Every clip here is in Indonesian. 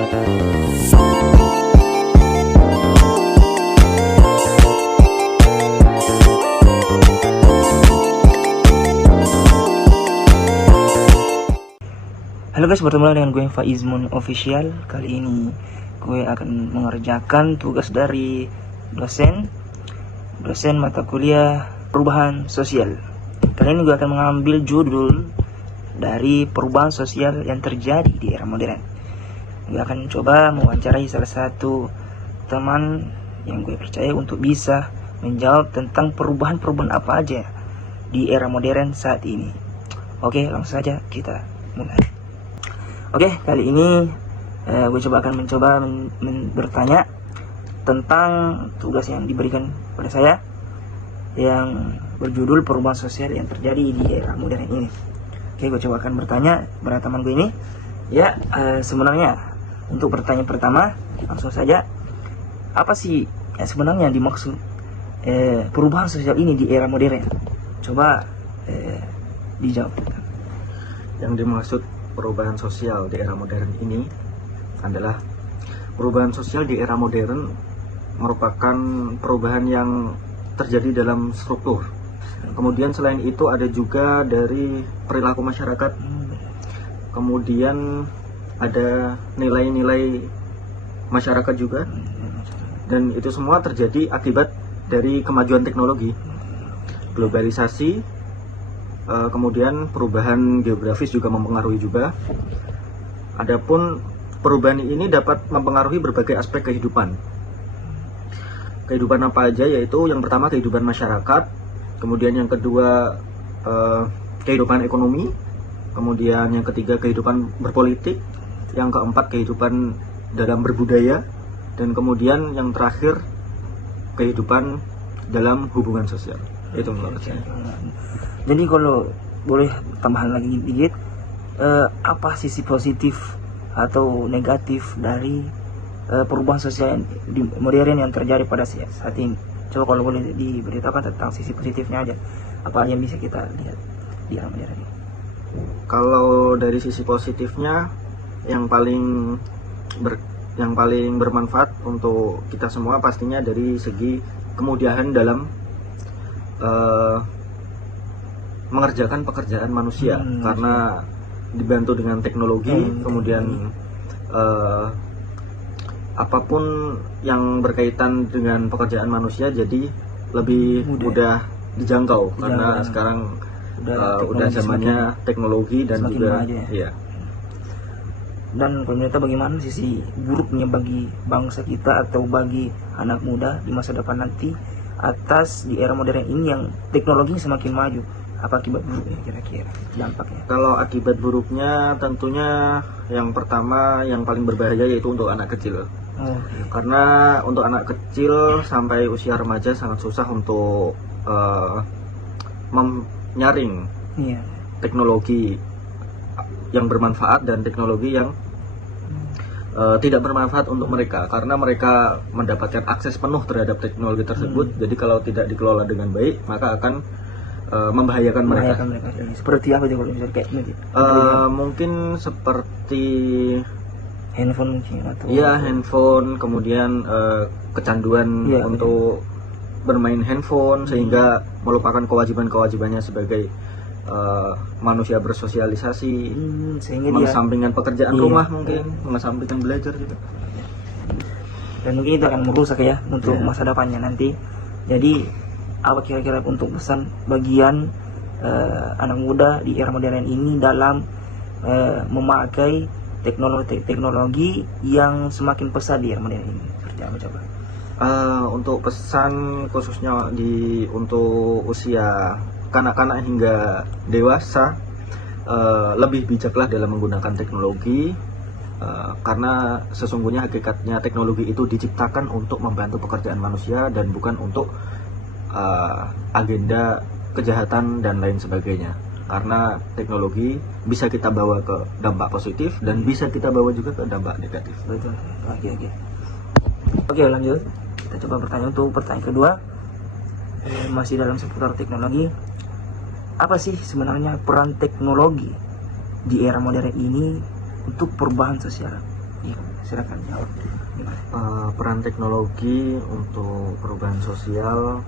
Halo guys, bertemu lagi dengan gue Faizmun Official. Kali ini gue akan mengerjakan tugas dari dosen mata kuliah perubahan sosial. Kali ini gue akan mengambil judul dari perubahan sosial yang terjadi di era modern. Gue akan coba mewawancarai salah satu teman yang gue percaya untuk bisa menjawab tentang perubahan-perubahan apa aja di era modern saat ini. Oke, langsung saja kita mulai. Oke, kali ini gue akan mencoba bertanya tentang tugas yang diberikan pada saya yang berjudul perubahan sosial yang terjadi di era modern ini. Oke, gue coba akan bertanya kepada teman gue ini. Ya, sebenarnya untuk pertanyaan pertama, langsung saja, apa sih sebenarnya yang dimaksud perubahan sosial ini di era modern? Coba dijawab. Yang dimaksud perubahan sosial di era modern ini adalah perubahan sosial di era modern merupakan perubahan yang terjadi dalam struktur. Kemudian selain itu ada juga dari perilaku masyarakat. Kemudian ada nilai-nilai masyarakat juga. Dan itu semua terjadi akibat dari kemajuan teknologi, globalisasi. Kemudian perubahan geografis juga mempengaruhi juga. Adapun perubahan ini dapat mempengaruhi berbagai aspek kehidupan. Kehidupan apa aja, yaitu yang pertama kehidupan masyarakat, kemudian yang kedua kehidupan ekonomi, kemudian yang ketiga kehidupan berpolitik, yang keempat kehidupan dalam berbudaya, dan kemudian yang terakhir kehidupan dalam hubungan sosial. Itu menurut saya. Jadi kalau boleh tambahan lagi dikit, apa sisi positif atau negatif dari perubahan sosial di modern yang terjadi pada saat ini? Coba kalau boleh diberitakan tentang sisi positifnya aja, apa yang bisa kita lihat di era modern ini? Kalau dari sisi positifnya, yang paling bermanfaat untuk kita semua pastinya dari segi kemudahan dalam mengerjakan pekerjaan manusia, karena dibantu dengan teknologi. Kemudian apapun yang berkaitan dengan pekerjaan manusia jadi lebih mudah dijangkau, karena sekarang udah zamannya teknologi dan juga ya. Dan pemerintah bagaimana sisi buruknya bagi bangsa kita atau bagi anak muda di masa depan nanti atas di era modern ini yang teknologinya semakin maju? Apa akibat buruknya kira-kira dampaknya? Kalau akibat buruknya tentunya yang pertama yang paling berbahaya yaitu untuk anak kecil. Karena untuk anak kecil sampai usia remaja sangat susah untuk menyaring teknologi yang bermanfaat dan teknologi yang tidak bermanfaat untuk mereka, karena mereka mendapatkan akses penuh terhadap teknologi tersebut. Jadi kalau tidak dikelola dengan baik maka akan membahayakan mereka. Seperti apa kalau misalnya kayak gitu? Mungkin seperti handphone mungkin atau handphone, kemudian kecanduan untuk bermain handphone sehingga melupakan kewajibannya sebagai manusia bersosialisasi, sehingga mengesampingkan pekerjaan rumah, mungkin mengesampingkan belajar juga. Dan mungkin itu akan merusak ya untuk masa depannya nanti. Jadi apa kira-kira untuk pesan bagian anak muda di era modern ini dalam memakai teknologi yang semakin pesat di era modern ini? Seperti apa coba? Untuk pesan khususnya untuk usia kanak-kanak hingga dewasa, lebih bijaklah dalam menggunakan teknologi, karena sesungguhnya hakikatnya teknologi itu diciptakan untuk membantu pekerjaan manusia dan bukan untuk agenda kejahatan dan lain sebagainya. Karena teknologi bisa kita bawa ke dampak positif dan bisa kita bawa juga ke dampak negatif. Betul. Oke, lanjut. Kita coba bertanya untuk pertanyaan kedua. Masih dalam seputar teknologi. Apa sih sebenarnya peran teknologi di era modern ini untuk perubahan sosial? Iya, silakan jawab. Gimana? Peran teknologi untuk perubahan sosial,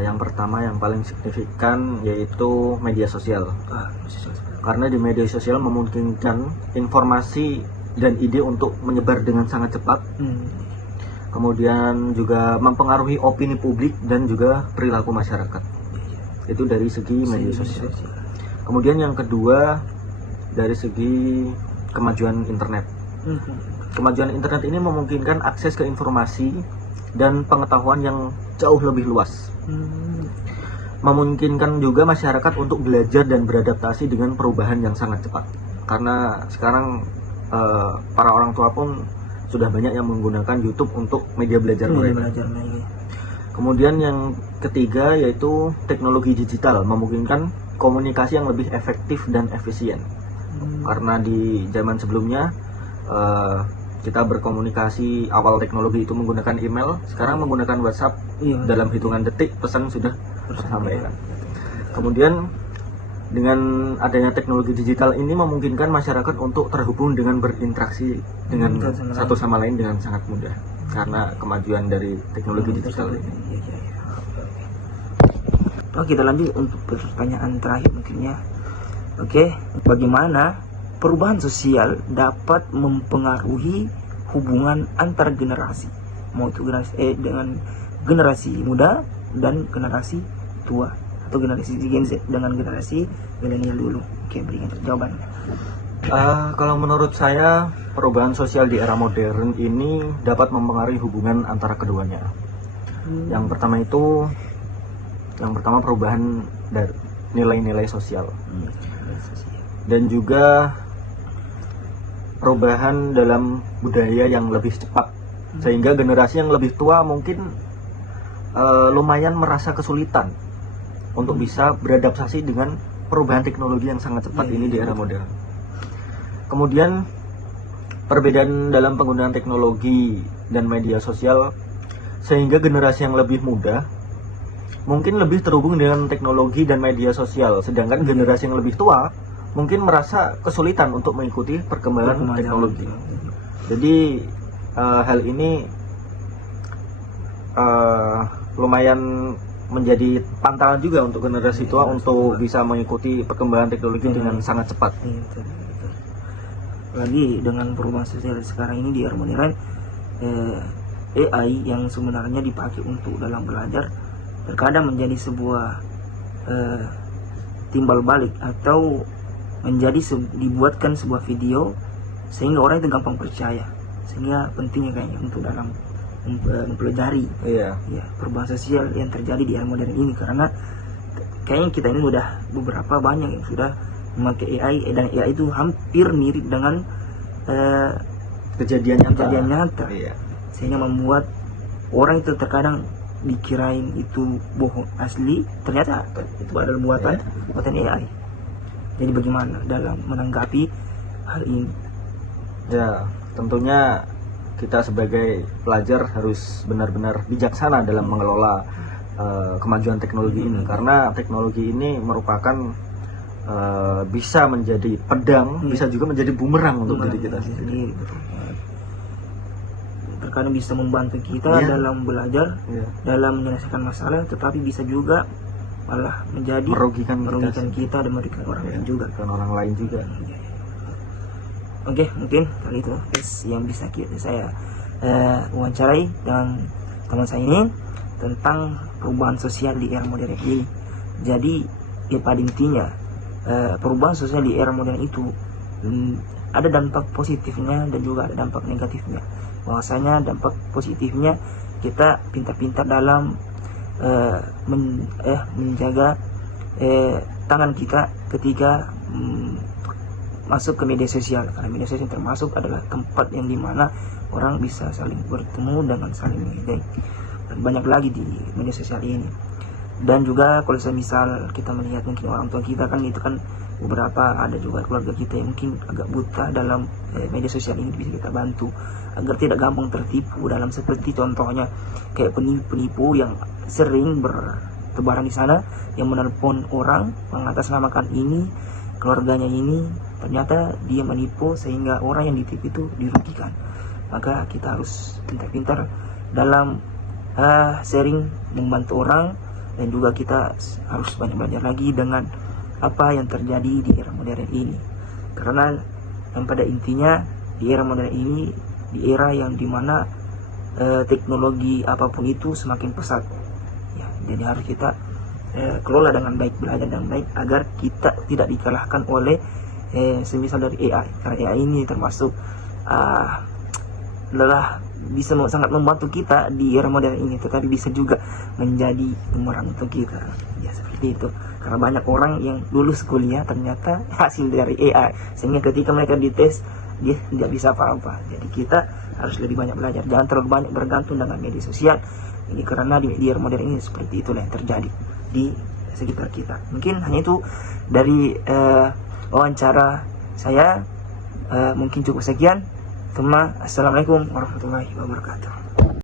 yang pertama yang paling signifikan yaitu media sosial. Karena di media sosial memungkinkan informasi dan ide untuk menyebar dengan sangat cepat. Kemudian juga mempengaruhi opini publik dan juga perilaku masyarakat. Itu dari segi media sosial. Kemudian yang kedua dari segi kemajuan internet. Kemajuan internet ini memungkinkan akses ke informasi dan pengetahuan yang jauh lebih luas. Memungkinkan juga masyarakat untuk belajar dan beradaptasi dengan perubahan yang sangat cepat. Karena sekarang para orang tua pun sudah banyak yang menggunakan YouTube untuk media belajar mereka. Kemudian yang ketiga yaitu teknologi digital memungkinkan komunikasi yang lebih efektif dan efisien. Karena di zaman sebelumnya kita berkomunikasi awal teknologi itu menggunakan email, sekarang menggunakan WhatsApp. Dalam hitungan detik pesan sudah tersampaikan. Kemudian dengan adanya teknologi digital ini memungkinkan masyarakat untuk terhubung dengan berinteraksi dengan satu sama lain dengan sangat mudah karena kemajuan dari teknologi digital ini. Oke, kita lanjut untuk pertanyaan terakhir mungkin ya. Oke, bagaimana perubahan sosial dapat mempengaruhi hubungan antar generasi, mau itu generasi dengan generasi muda dan generasi tua, atau generasi Gen Z dengan generasi milenial dulu? Oke, berikan jawabannya. Kalau menurut saya perubahan sosial di era modern ini dapat mempengaruhi hubungan antara keduanya. Yang pertama perubahan dari nilai-nilai sosial dan juga perubahan dalam budaya yang lebih cepat, sehingga generasi yang lebih tua mungkin lumayan merasa kesulitan untuk bisa beradaptasi dengan perubahan teknologi yang sangat cepat ini di era modern. Kemudian perbedaan dalam penggunaan teknologi dan media sosial, sehingga generasi yang lebih muda mungkin lebih terhubung dengan teknologi dan media sosial, sedangkan generasi yang lebih tua mungkin merasa kesulitan untuk mengikuti perkembangan teknologi. Jadi hal ini lumayan menjadi tantangan juga untuk generasi tua untuk bisa mengikuti perkembangan teknologi dengan sangat cepat. Lagi dengan perubahan sosial sekarang ini di era modern, AI yang sebenarnya dipakai untuk dalam belajar terkadang menjadi sebuah timbal balik atau dibuatkan sebuah video sehingga orang itu gampang percaya, sehingga pentingnya kayaknya untuk dalam mempelajari perubahan sosial yang terjadi di era modern ini, karena kayaknya kita ini udah beberapa banyak yang sudah memakai AI, dan AI itu hampir mirip dengan kejadian nyata. Sehingga membuat orang itu terkadang dikirain itu bohong asli, ternyata itu adalah buatan AI. Jadi bagaimana dalam menanggapi hal ini? Ya, tentunya kita sebagai pelajar harus benar-benar bijaksana dalam mengelola kemajuan teknologi ini, karena teknologi ini merupakan bisa menjadi pedang, bisa juga menjadi bumerang untuk diri kita sendiri. Terkadang bisa membantu kita dalam belajar, dalam menyelesaikan masalah, tetapi bisa juga malah menjadi merugikan kita dan merugikan orang lain juga. Oke, mungkin kali itu yang bisa saya wawancarai dengan teman saya ini tentang perubahan sosial di era modern ini. Jadi pada intinya perubahan sosial di era modern itu ada dampak positifnya dan juga ada dampak negatifnya. Bahwasanya dampak positifnya kita pintar-pintar dalam menjaga tangan kita ketika masuk ke media sosial, karena media sosial termasuk adalah tempat yang dimana orang bisa saling bertemu dengan saling menghargai, dan banyak lagi di media sosial ini. Dan juga kalau misal kita melihat mungkin orang tua kita kan itu kan beberapa ada juga keluarga kita yang mungkin agak buta dalam media sosial ini, bisa kita bantu agar tidak gampang tertipu dalam seperti contohnya kayak penipu yang sering bertebaran di sana, yang menelpon orang mengatasnamakan ini keluarganya ini ternyata dia menipu sehingga orang yang ditipu itu dirugikan. Maka kita harus pintar-pintar dalam sharing membantu orang, dan juga kita harus banyak belajar lagi dengan apa yang terjadi di era modern ini. Karena yang pada intinya di era modern ini, di era yang dimana teknologi apapun itu semakin pesat ya, jadi harus kita kelola dengan baik, belajar dengan baik agar kita tidak dikalahkan oleh semisal dari AI. Karena AI ini termasuk bisa sangat membantu kita di era modern ini, tetapi bisa juga menjadi pemeran untuk kita ya, seperti itu. Karena banyak orang yang lulus kuliah ternyata hasil dari AI, sehingga ketika mereka dites dia tidak bisa apa-apa. Jadi kita harus lebih banyak belajar, jangan terlalu banyak bergantung dengan media sosial ini, karena di era modern ini seperti itulah yang terjadi di sekitar kita. Mungkin hanya itu dari wawancara saya, mungkin cukup sekian. Assalamualaikum warahmatullahi wabarakatuh.